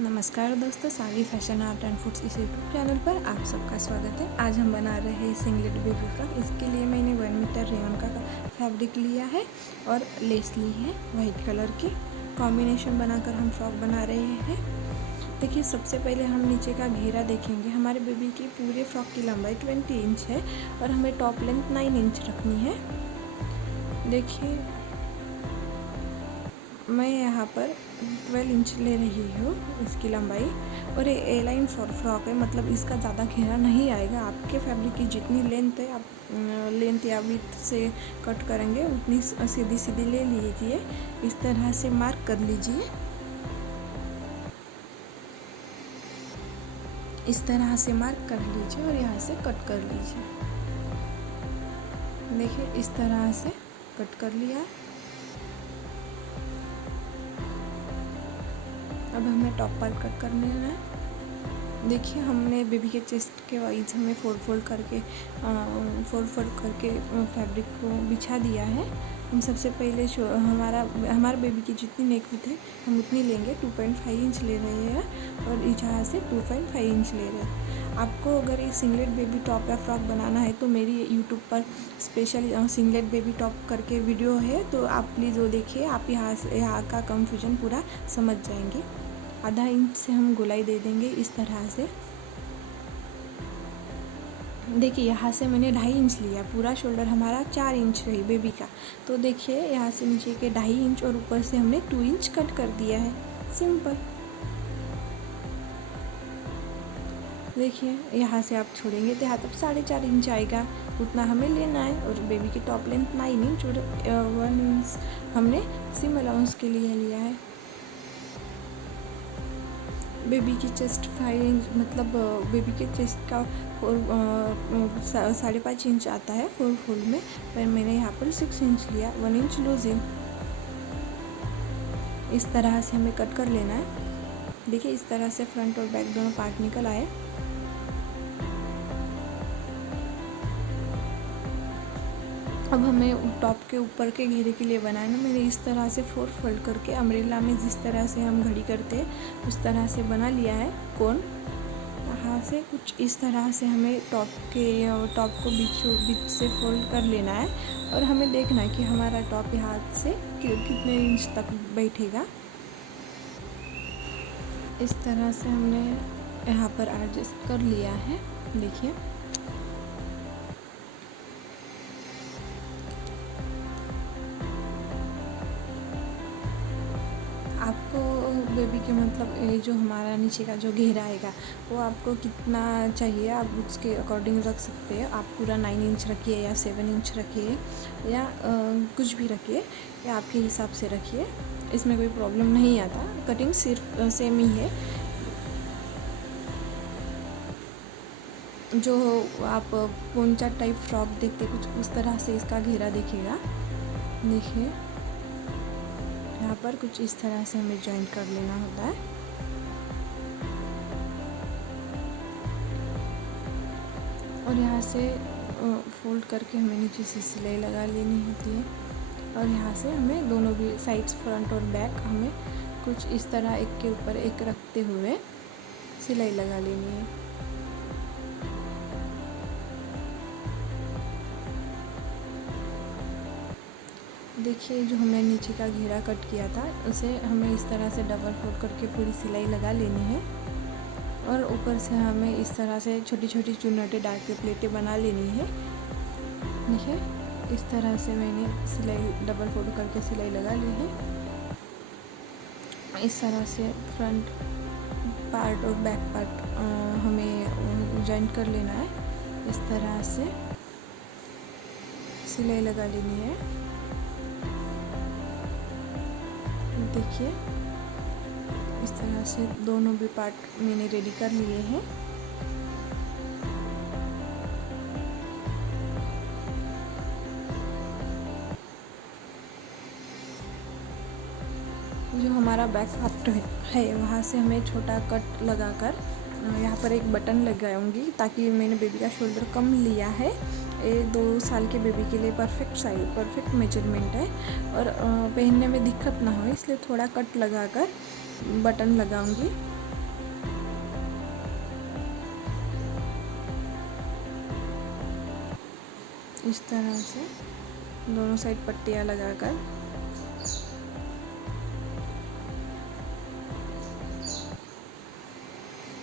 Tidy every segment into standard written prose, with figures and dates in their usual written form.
नमस्कार दोस्तों, सावी fashion art and foods इस यूट्यूब चैनल पर आप सबका स्वागत है। आज हम बना रहे हैं सिंगलेट बेबी फ्रॉक। इसके लिए मैंने 1 मीटर रेयन का फैब्रिक लिया है और लेस ली है वाइट कलर की। कॉम्बिनेशन बनाकर हम फ्रॉक बना रहे हैं। देखिए, सबसे पहले हम नीचे का घेरा देखेंगे। हमारे बेबी की पूरे फ्रॉक की लंबाई 20 इंच है और हमें टॉप लेंथ 9 इंच रखनी है। देखिए, मैं यहाँ पर 12 इंच ले रही हूँ इसकी लंबाई, और ये ए लाइन फ्रॉक है, मतलब इसका ज़्यादा घेरा नहीं आएगा। आपके फैब्रिक की जितनी लेंथ है, आप लेंथ या विड्थ से कट करेंगे उतनी सीधी सीधी ले लीजिए। इस तरह से मार्क कर लीजिए। इस तरह से मार्क कर लीजिए और यहाँ से कट कर लीजिए। देखिए, इस तरह से कट कर लिया। अब हमें टॉप पार्ट कट कर लेना है। देखिए, हमने बेबी के चेस्ट के वाइज हमें फोल्ड करके फैब्रिक को बिछा दिया है। हम सबसे पहले हमारा बेबी की जितनी नेक विड्थ है हम उतनी लेंगे। 2.5 इंच ले रहे हैं और यहाँ से 2.5 इंच ले रहे हैं। आपको अगर ये सिंगलेट बेबी टॉप या फ्रॉक बनाना है तो मेरी यूट्यूब पर स्पेशल सिंगलेट बेबी टॉप करके वीडियो है, तो आप प्लीज़ वो देखिए। आप यहाँ का कंफ्यूजन पूरा समझ जाएंगे। आधा इंच से हम गोलाई दे देंगे इस तरह से। देखिए, यहाँ से मैंने 2.5 इंच लिया। पूरा शोल्डर हमारा 4 इंच रही बेबी का, तो देखिए यहाँ से नीचे के 2.5 इंच और ऊपर से हमने 2 इंच कट कर दिया है। सिंपल। देखिए, यहाँ से आप छोड़ेंगे तो यहाँ तक 4.5 इंच आएगा, उतना हमें लेना है। और बेबी की टॉप लेंथ 9 इंच और 1 इंच हमने सिम अलाउंस के लिए लिया है। बेबी की चेस्ट 5 इंच, मतलब बेबी के चेस्ट का 5.5 इंच आता है 4 फोल्ड में, पर मैंने यहाँ पर 6 इंच लिया। 1 इंच लूजिंग। इस तरह से हमें कट कर लेना है। देखिए, इस तरह से फ्रंट और बैक दोनों पार्ट निकल आए। अब हमें टॉप के ऊपर के घेरे के लिए बनाना। मैंने इस तरह से 4 फोल्ड करके अम्ब्रेला में जिस तरह से हम घड़ी करते हैं उस तरह से बना लिया है कोन। यहाँ से कुछ इस तरह से हमें टॉप को बीच से फोल्ड कर लेना है और हमें देखना है कि हमारा टॉप यहाँ से कितने इंच तक बैठेगा। इस तरह से हमने यहाँ पर एडजस्ट कर लिया है। देखिए, आपको बेबी के मतलब ये जो हमारा नीचे का जो घेरा आएगा वो आपको कितना चाहिए आप उसके अकॉर्डिंग रख सकते हैं। आप पूरा 9 इंच रखिए या 7 इंच रखिए या कुछ भी रखिए, या आपके हिसाब से रखिए। इसमें कोई प्रॉब्लम नहीं आता। कटिंग सिर्फ सेम ही है। जो आप पोंचा टाइप फ्रॉक देखते कुछ उस तरह से इसका घेरा दिखेगा। देखिए, यहाँ पर कुछ इस तरह से हमें जॉइंट कर लेना होता है। और यहाँ से फोल्ड करके हमें नीचे से सिलाई लगा लेनी होती है। और यहाँ से हमें दोनों भी साइड्स, फ्रंट और बैक, हमें कुछ इस तरह एक के ऊपर एक रखते हुए सिलाई लगा लेनी है। देखिए, जो हमने नीचे का घेरा कट किया था उसे हमें इस तरह से डबल फोल्ड करके पूरी सिलाई लगा लेनी है। और ऊपर से हमें इस तरह से छोटी छोटी चुन्नटें डाल के प्लेटें बना लेनी है। देखिए, इस तरह से मैंने सिलाई डबल फोल्ड करके सिलाई लगा ली है। इस तरह से फ्रंट पार्ट और बैक पार्ट हमें जॉइंट कर लेना है। इस तरह से सिलाई लगा लेनी है। देखिए, इस तरह से दोनों भी पार्ट मैंने रेडी कर लिए हैं। जो हमारा बैक पार्ट है वहाँ से हमें छोटा कट लगाकर यहाँ पर एक बटन लगाऊंगी, ताकि मैंने बेबी का शोल्डर कम लिया है। ये 2 साल के बेबी के लिए परफेक्ट साइज, परफेक्ट मेजरमेंट है और पहनने में दिक्कत ना हो, इसलिए थोड़ा कट लगाकर बटन लगाऊंगी। इस तरह से दोनों साइड पट्टियाँ लगाकर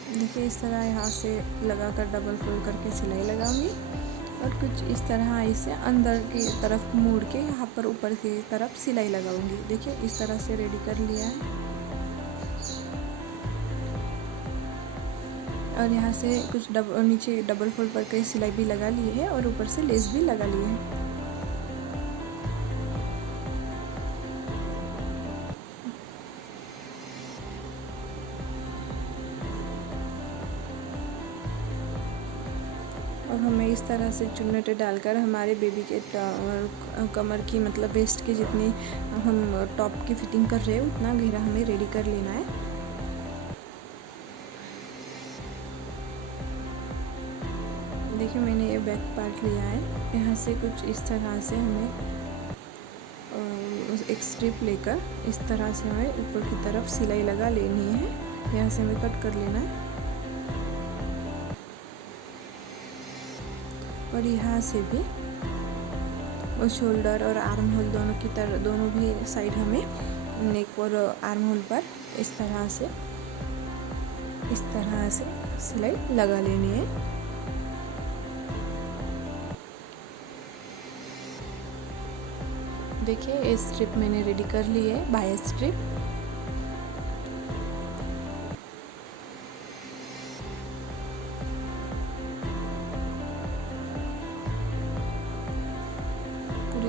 देखिए इस तरह यहाँ से लगाकर डबल फोल्ड करके सिलाई लगाऊंगी और कुछ इस तरह इसे अंदर की तरफ मोड़ के यहाँ पर ऊपर की तरफ सिलाई लगाऊंगी। देखिए इस तरह से रेडी कर लिया है और यहाँ से कुछ नीचे डबल फोल्ड करके सिलाई भी लगा ली है और ऊपर से लेस भी लगा ली है। अब हमें इस तरह से चुन्नटें डालकर हमारे बेबी के कमर की मतलब वेस्ट की जितनी हम टॉप की फिटिंग कर रहे हैं उतना घेरा हमें रेडी कर लेना है। देखिए मैंने ये बैक पार्ट लिया है, यहाँ से कुछ इस तरह से हमें एक स्ट्रिप लेकर इस तरह से हमें ऊपर की तरफ सिलाई लगा लेनी है। यहाँ से हमें कट कर लेना है और यहाँ से भी और शोल्डर और आर्म होल दोनों की तरह दोनों भी साइड हमें नेक और आर्म होल पर इस तरह से सिलाई लगा लेनी है। देखिए ये स्ट्रिप मैंने रेडी कर ली है, बाय स्ट्रिप।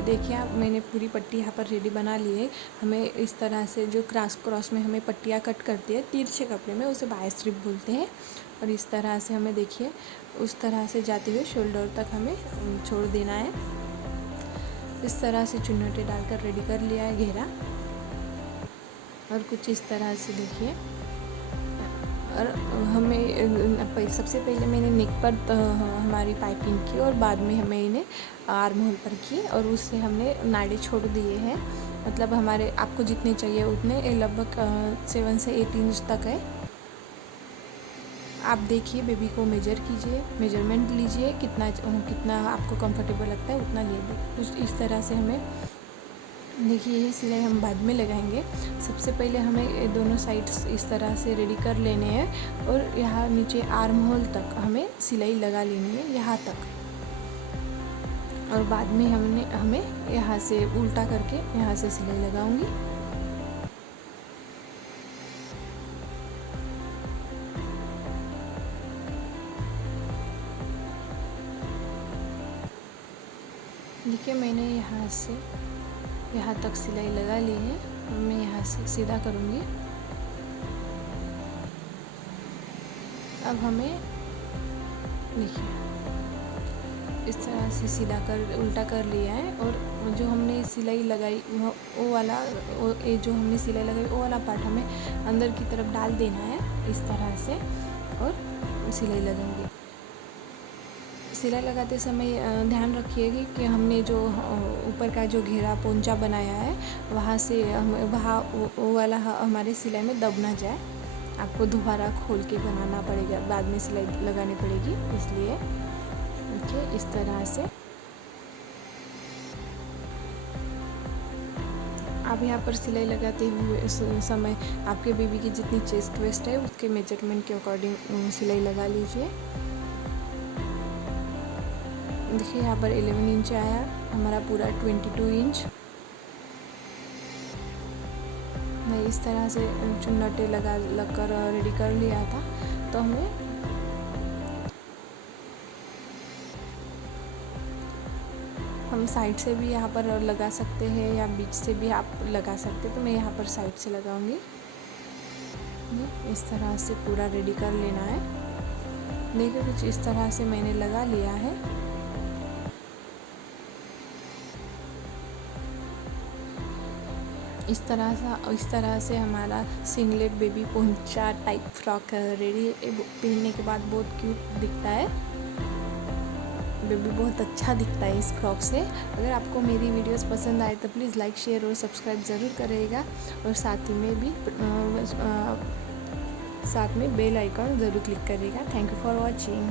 देखिए आप मैंने पूरी पट्टी यहाँ पर रेडी बना ली है। हमें इस तरह से जो क्रॉस में हमें पट्टियाँ कट करती है तिरछे कपड़े में, उसे बाय स्ट्रिप बोलते हैं। और इस तरह से हमें देखिए उस तरह से जाते हुए शोल्डर तक हमें छोड़ देना है। इस तरह से चुन्नटें डालकर रेडी कर लिया है घेरा और कुछ इस तरह से देखिए। और हमें सबसे पहले मैंने नेक पर हमारी पाइपिंग की और बाद में हमें इन्हें आर्म होल पर की और उससे हमने नाड़े छोड़ दिए हैं। मतलब हमारे आपको जितने चाहिए उतने, लगभग 7 से 8 इंच तक है। आप देखिए बेबी को मेजर कीजिए, मेजरमेंट लीजिए, कितना आपको कंफर्टेबल लगता है उतना ले कुछ इस तरह से हमें देखिए ये सिलाई हम बाद में लगाएंगे। सबसे पहले हमें दोनों साइड्स इस तरह से रेडी कर लेने हैं और यहाँ नीचे आर्म होल तक हमें सिलाई लगा लेनी है, यहाँ तक। और बाद में हमें यहाँ से उल्टा करके यहाँ से सिलाई लगाऊंगी। देखिए मैंने यहाँ तक सिलाई लगा ली है। मैं यहाँ से सीधा करूँगी। अब हमें देखिए इस तरह से सीधा कर उल्टा कर लिया है और जो हमने सिलाई लगाई वो हमने सिलाई लगाई वो वाला पार्ट हमें अंदर की तरफ डाल देना है इस तरह से और सिलाई लगाएंगे। सिलाई लगाते समय ध्यान रखिएगा कि हमने जो ऊपर का जो घेरा पोंचा बनाया है वहाँ वो वाला हमारे सिलाई में दब ना जाए। आपको दोबारा खोल के बनाना पड़ेगा, बाद में सिलाई लगानी पड़ेगी। इसलिए देखिए इस तरह से आप यहाँ पर सिलाई लगाते हुए समय आपके बेबी की जितनी चेस्ट वेस्ट है उसके मेजरमेंट के अकॉर्डिंग सिलाई लगा लीजिए। देखिए यहाँ पर 11 इंच आया, हमारा पूरा 22 इंच। मैं इस तरह से चुन्नटें लगकर रेडी कर लिया था। तो हम साइड से भी यहाँ पर लगा सकते हैं या बीच से भी आप लगा सकते हैं। तो मैं यहाँ पर साइड से लगाऊंगी। इस तरह से पूरा रेडी कर लेना है। देखिए कुछ इस तरह से मैंने लगा लिया है। इस तरह से हमारा singlet baby poncho type frock ready. पहनने के बाद बहुत क्यूट दिखता है, बेबी बहुत अच्छा दिखता है इस फ्रॉक से। अगर आपको मेरी वीडियोस पसंद आए तो प्लीज़ लाइक शेयर और सब्सक्राइब ज़रूर करिएगा और साथ में बेल आइकॉन ज़रूर क्लिक करिएगा। Thank you for watching.